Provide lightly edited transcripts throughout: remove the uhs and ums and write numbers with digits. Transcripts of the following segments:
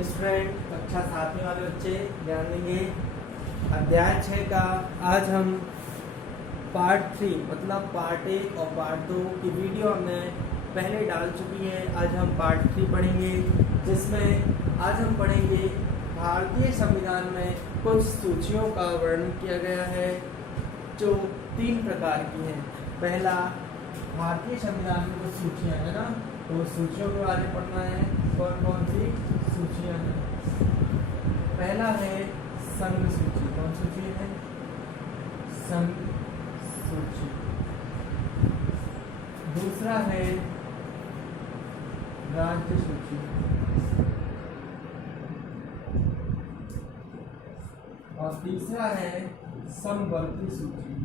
Student कक्षा 7वीं वाले बच्चे ध्यान देंगे। अध्याय 6 का आज हम पार्ट 3 मतलब पार्ट 1 और पार्ट 2 की वीडियो हमने पहले डाल चुकी है। आज हम पार्ट 3 पढ़ेंगे, जिसमें आज हम पढ़ेंगे भारतीय संविधान में कुछ सूचियों का वर्णन किया गया है जो 3 प्रकार की हैं। पहला, भारतीय संविधान में कुछ सूचियाँ हैं ना, तो सूचियों के बारे में पढ़ना है। कौन कौन सी सूचियाँ हैं? पहला है संघ सूची। कौन सूची है? संघ सूची। दूसरा है राज्य सूची और तीसरा है समवर्ती सूची।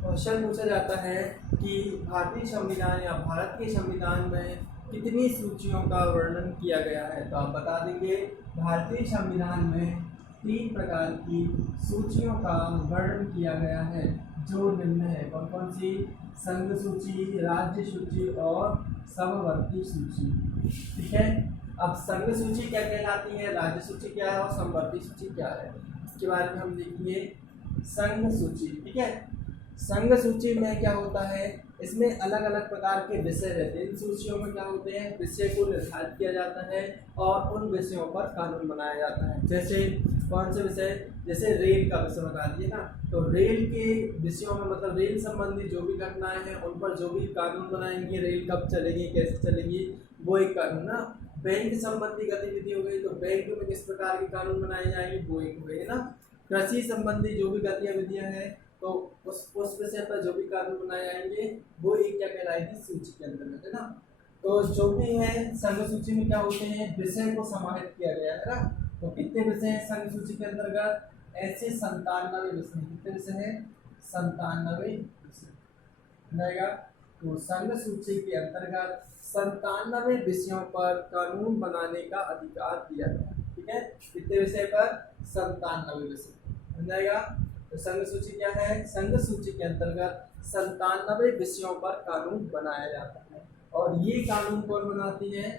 क्वेश्चन पूछा जाता है कि भारतीय संविधान या भारत के संविधान में कितनी सूचियों का वर्णन किया गया है, तो आप बता देंगे भारतीय संविधान में 3 प्रकार की सूचियों का वर्णन किया गया है जो निम्न है। कौन कौन सी? संघ सूची, राज्य सूची और समवर्ती सूची। ठीक है, अब संघ सूची क्या कहलाती है, राज्य सूची क्या है और समवर्ती सूची क्या है, इसके बारे में हम देखेंगे। संघ सूची, ठीक है, संघ सूची में क्या होता है, इसमें अलग अलग प्रकार के विषय रहते हैं। इन सूचियों में क्या होते हैं, विषय को निर्धारित किया जाता है और उन विषयों पर कानून बनाया जाता है। जैसे कौन से विषय? जैसे रेल का विषय बता दिए ना, तो रेल के विषयों में मतलब रेल संबंधी जो भी घटनाएं हैं उन पर जो भी कानून बनाएंगे, रेल कब चलेगी, कैसे चलेगी, वो एक कानून ना। बैंक संबंधी गतिविधि हो गई तो बैंक में किस प्रकार के कानून बनाए जाएंगे, वो एक हो गई ना। कृषि संबंधी जो भी गतिविधियां हैं तो उस विषय पर जो भी कानून बनाए जाएंगे वो एक क्या कहलाएगी, सूची के अंतर्गत, है ना। तो जो भी है संघ सूची में क्या होते हैं, विषय को समाहित किया गया है ना। तो कितने विषय हैं संघ सूची के अंतर्गत? ऐसे 97 विषय। कितने विषय हैं? 97 विषय रहेगा। तो संघ सूची के अंतर्गत 97 विषयों पर कानून बनाने का अधिकार दिया गया। ठीक है, कितने विषय पर? 97 विषय जाएगा। तो संघ सूची क्या है? संघ सूची के अंतर्गत 97 विषयों पर कानून बनाया जाता है और ये कानून कौन बनाती है?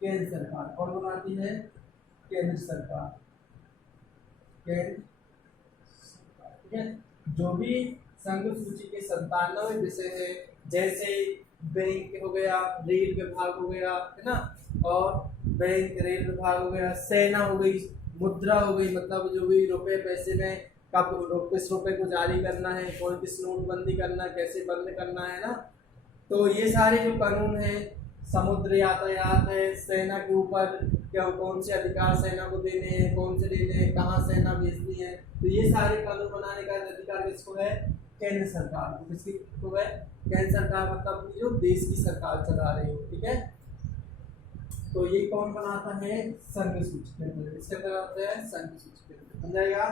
केंद्र सरकार। कौन बनाती है? केंद्र सरकार। केंद्र सरकार, ठीक है। जो भी संघ सूची के 97 विषय है, जैसे बैंक हो गया, रेल विभाग हो गया, है ना, और बैंक रेल विभाग हो गया, सेना हो गई, मुद्रा हो गई, मतलब जो भी रुपए पैसे में कब किस रुपए को जारी करना है, कौन किस नोटबंदी करना है, कैसे बंद करना है ना। तो ये सारे जो कानून हैं, समुद्र यातायात है, सेना के ऊपर क्या कौन से अधिकार सेना को देने हैं, कौन से देने हैं, कहाँ सेना भेजनी है, तो ये सारे कानून बनाने का अधिकार किसको है? केंद्र सरकार को। किसको है? केंद्र सरकार, मतलब जो देश की सरकार चला रही हो। ठीक है, तो ये कौन बनाता है? संघ सूची के अंतर्गत। इसके अंतर्गत है संघ सूची के अंतर्गत, समझ जाएगा।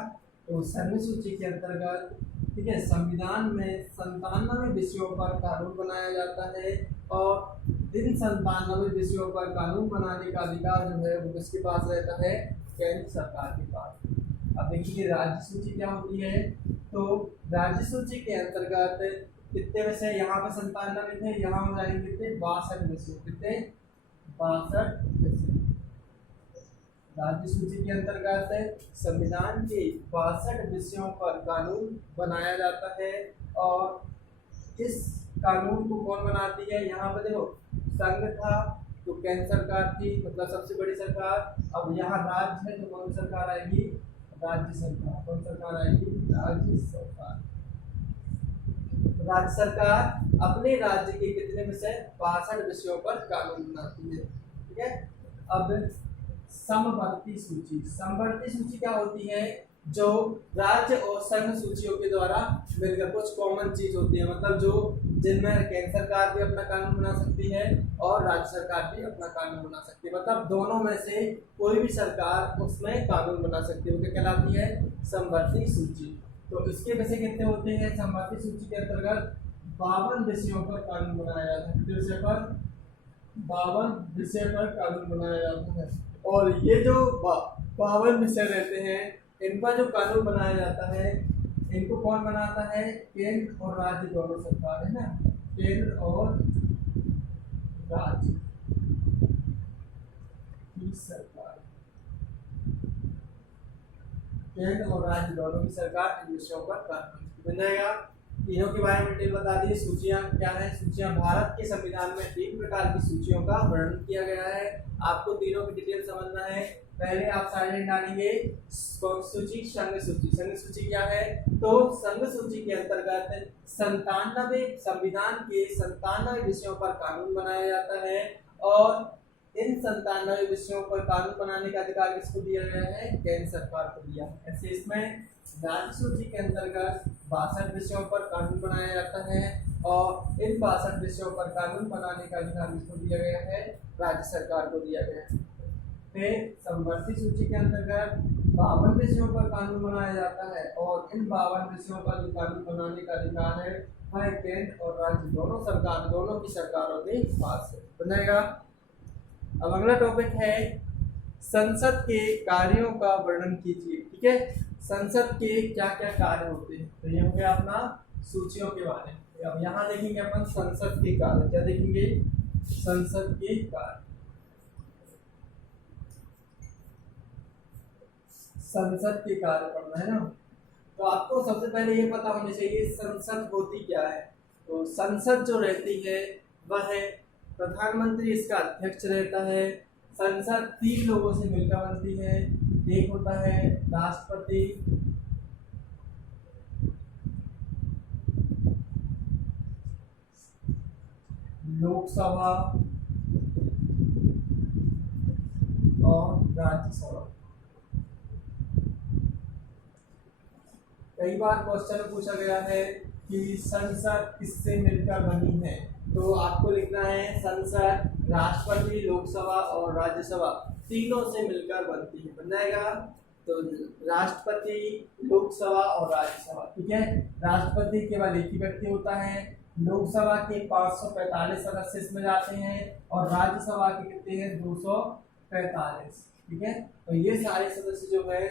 तो संघ सूची के अंतर्गत, ठीक है, संविधान में 97 विषयों पर कानून बनाया जाता है और इन 97 विषयों पर कानून बनाने का अधिकार जो है वो किसके पास रहता है? केंद्र सरकार के पास। अब देखिए राज्य सूची क्या होती है, तो राज्य सूची के अंतर्गत कितने विषय? यहाँ पे 97 थे, यहाँ हो जाएंगे कितने? 62 विषय। कितने? 62 विषय। राज्य सूची के अंतर्गत संविधान के 62 विषयों पर कानून बनाया जाता है और इस कानून को कौन बनाती है? यहाँ पर देखो, संघ था तो केंद्र सरकार थी, मतलब सबसे बड़ी सरकार। अब यहाँ राज्य है तो कौन सरकार आएगी? राज्य सरकार। कौन सरकार आएगी? राज्य सरकार। राज्य सरकार अपने राज्य के कितने विषय? 62 विषयों पर कानून बनाती है। ठीक है, अब समवर्ती सूची। समवर्ती सूची क्या होती है? जो राज्य और संघ सूचियों के द्वारा मिलकर कुछ कॉमन चीज होती है, मतलब जो जिनमें केंद्र सरकार भी अपना कानून बना सकती है और राज्य सरकार भी अपना कानून बना सकती है, मतलब दोनों में से कोई भी सरकार उसमें कानून बना सकती है, वो क्या कहलाती है? समवर्ती सूची। तो इसके विषय कितने होते हैं? समवर्ती सूची के अंतर्गत 52 विषयों पर कानून बनाया जाता है। कितने विषय पर? 52 विषय पर कानून बनाया जाता है और ये जो 52 विषय रहते हैं इनका जो कानून बनाया जाता है इनको कौन बनाता है? केंद्र और राज्य दोनों सरकार, है ना। केंद्र और राज्य की सरकार, केंद्र और राज्य दोनों की सरकार इन विषयों पर कानून बन जाएगा। तीनों के बारे में डिटेल बता दी। सूचियां क्या है? सूचियां भारत के संविधान में 3 प्रकार की सूचियों का वर्णन किया गया है। आपको तीनों की डिटेल समझना है। पहले आप साइलेंट डालेंगे सूची, संघ सूची। संघ सूची क्या है? तो संघ सूची के अंतर्गत 97 संविधान के 97 विषयों पर कानून बनाया जाता है और इन 97 विषयों पर कानून बनाने का अधिकार किसको दिया गया है? केंद्र सरकार को दिया है। ऐसे इसमें राज्य सूची के अंतर्गत 62 विषयों पर कानून बनाया जाता है और इन 62 विषयों पर कानून बनाने का अधिकार किसको दिया गया है? राज्य सरकार को दिया गया है। फिर समवर्ती सूची के अंतर्गत 52 विषयों पर कानून बनाया जाता है और इन 52 विषयों पर जो कानून बनाने का अधिकार है वह केंद्र और राज्य दोनों की सरकारों के पास है। बनाएगा। अब अगला टॉपिक है संसद के कार्यों का वर्णन कीजिए। ठीक है, संसद के क्या क्या कार्य होते हैं? तो ये हो गया अपना सूचियों के बारे में। अब यहाँ देखेंगे अपन संसद के कार्य। क्या देखेंगे? संसद के कार्य। संसद के कार्य पढ़ना है ना। तो आपको सबसे पहले ये पता होना चाहिए संसद होती क्या है। तो संसद जो रहती है वह है प्रधानमंत्री, इसका अध्यक्ष रहता है। संसद 3 लोगों से मिलकर बनती है। एक होता है राष्ट्रपति, लोकसभा और राज्यसभा। कई बार क्वेश्चन पूछा गया है कि संसद किससे मिलकर बनी है, तो आपको लिखना है संसद राष्ट्रपति, लोकसभा और राज्यसभा तीनों से मिलकर बनती है। बन जाएगा। तो राष्ट्रपति, लोकसभा और राज्यसभा। ठीक है, राष्ट्रपति केवल एक ही व्यक्ति होता है। लोकसभा के 545 सदस्य इसमें जाते हैं और राज्यसभा के कितने हैं? 245। ठीक है, तो ये सारे सदस्य जो है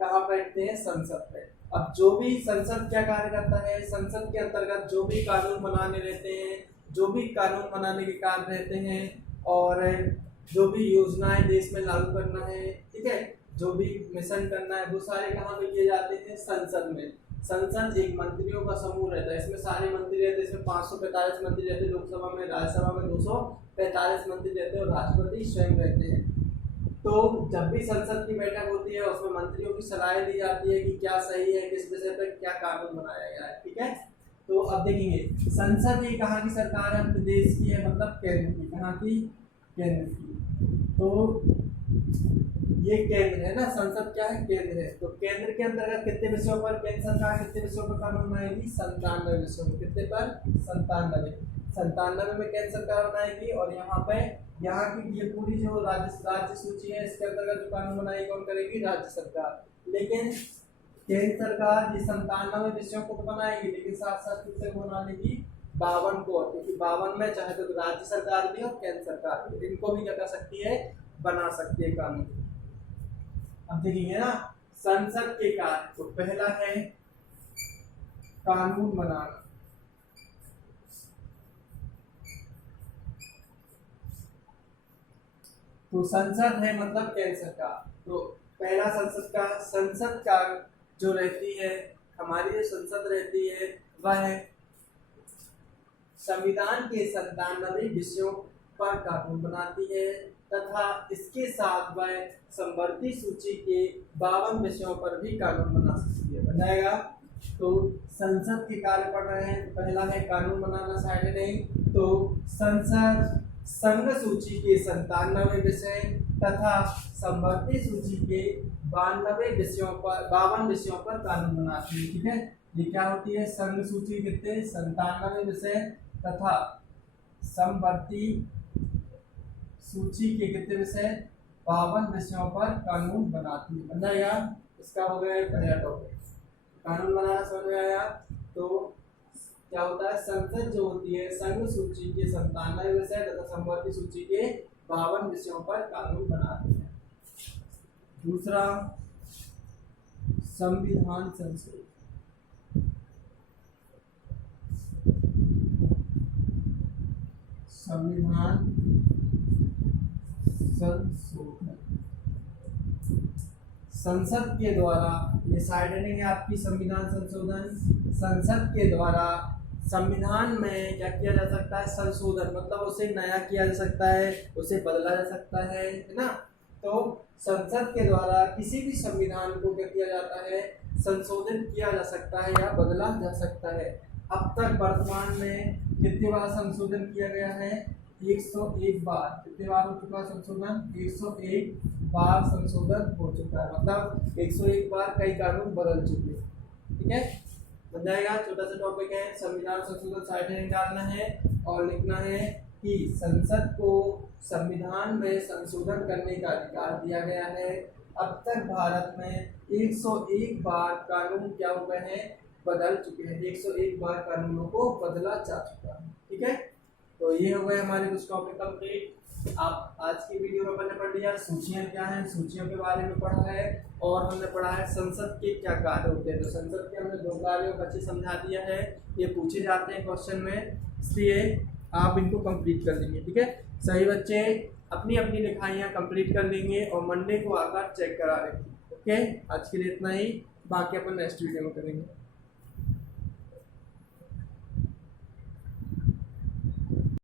कहाँ बैठते हैं? संसद पे। अब जो भी संसद क्या कार्य करता है? संसद के अंतर्गत जो भी कानून बनाने रहते हैं, जो भी कानून बनाने के कार्य रहते हैं और जो भी योजनाएं देश में लागू करना है, ठीक है, जो भी मिशन करना है, वो सारे कहाँ पे किए जाते हैं? संसद में। संसद एक मंत्रियों का समूह रहता है। इसमें सारे मंत्री रहते हैं। इसमें 545 मंत्री रहते हैं लोकसभा में, राज्यसभा में 245 मंत्री रहते हैं और राष्ट्रपति स्वयं रहते हैं। तो जब भी संसद की बैठक होती है उसमें मंत्रियों की सलाह दी जाती है कि क्या सही है, किस विषय पर क्या कानून बनाया गया है। ठीक है, तो अब देखेंगे संसद ये कहाँ की सरकार है? अपने देश की है, मतलब केंद्र की। कहाँ की? केंद्र की। तो ये केंद्र है ना, संसद क्या है? केंद्र है। तो केंद्र के अंतर्गत कितने विषयों पर केंद्र सरकार कितने विषयों पर कानून बनाएगी? 97 विषयों में। कितने पर? 97 में केंद्र सरकार बनाएगी और यहाँ पे यहाँ की ये पूरी जो राज्य सूची है इसके अंतर्गत जो कानून बनाएगी कौन करेगी? राज्य सरकार। लेकिन केंद्र सरकार ये 97 विषयों को तो बनाएगी, लेकिन साथ साथ कितने को बना लेगी? 52 को, क्योंकि 52 में चाहे तो राज्य सरकार भी और केंद्र सरकार भी, इनको भी क्या कर सकती है? बना सकती है कानून। अब देखिए ना संसद के कार्य। तो पहला है कानून बनाना। तो संसद है मतलब केंद्र सरकार। तो पहला संसद का जो रहती है, हमारी जो संसद रहती है वह है संविधान के 97 विषयों पर कानून बनाती है तथा इसके साथ वह समवर्ती सूची के 52 विषयों पर भी कानून बना सकती है। बनाएगा। तो संसद के कार्य पढ़ रहे हैं। पहला है कानून बनाना, साइड नहीं। तो संसद संघ सूची के 97 विषय तथा समवर्ती सूची के 52 विषयों पर कानून बनाती है। ठीक है, ये क्या होती है? संघ सूची कितने? 97 विषय तथा समवर्ती सूची के कितने विषय? 52 विषयों पर कानून बनाती है। बन जाएगा। इसका हो गया पहला टॉपिक। कानून बनाना समझ में आया। तो क्या होता है? संसद जो होती है संघ सूची के 97 विषय तथा समवर्ती सूची के 52 विषयों पर कानून बनाती है। दूसरा संविधान संशोधन। संविधान संशोधन संसद के द्वारा, ये साइड हेडिंग है आपकी संविधान संशोधन। संसद के द्वारा संविधान में क्या किया जा सकता है, संशोधन, मतलब उसे नया किया जा सकता है, उसे बदला जा सकता है ना। तो संसद के द्वारा किसी भी संविधान को क्या किया जाता है, संशोधन किया जा सकता है या बदला जा सकता है। अब तक वर्तमान में कितनी बार संशोधन किया गया है, 101 बार। कितनी बार हो चुका है संशोधन, 101 बार संशोधन हो चुका है, मतलब 101 बार कई कानून बदल चुके हैं। ठीक है, बन जाएगा। छोटा सा टॉपिक है, संविधान संशोधन साइड में निकालना है और लिखना है कि संसद को संविधान में संशोधन करने का अधिकार दिया गया है। अब तक भारत में 101 बार कानून क्या हो गए हैं, बदल चुके हैं। 101 बार कानूनों को बदला जा चुका है। ठीक है, तो ये हो गए हमारे कुछ टॉपिक कंप्लीट। आप आज की वीडियो में हमने पढ़ लिया सूचियां क्या हैं, सूचियों के बारे में पढ़ा है, और हमने पढ़ा है संसद के क्या कार्य होते हैं। तो संसद के हमने 2 कार्यों को अच्छे समझा दिया है, ये पूछे जाते हैं क्वेश्चन में, इसलिए आप इनको कंप्लीट कर लेंगे। ठीक है, सही बच्चे अपनी अपनी लिखाइयाँ कंप्लीट कर लेंगे और मंडे को आकर चेक करा लेंगे। ओके, आज के लिए इतना ही, बाकी अपन नेक्स्ट वीडियो में करेंगे।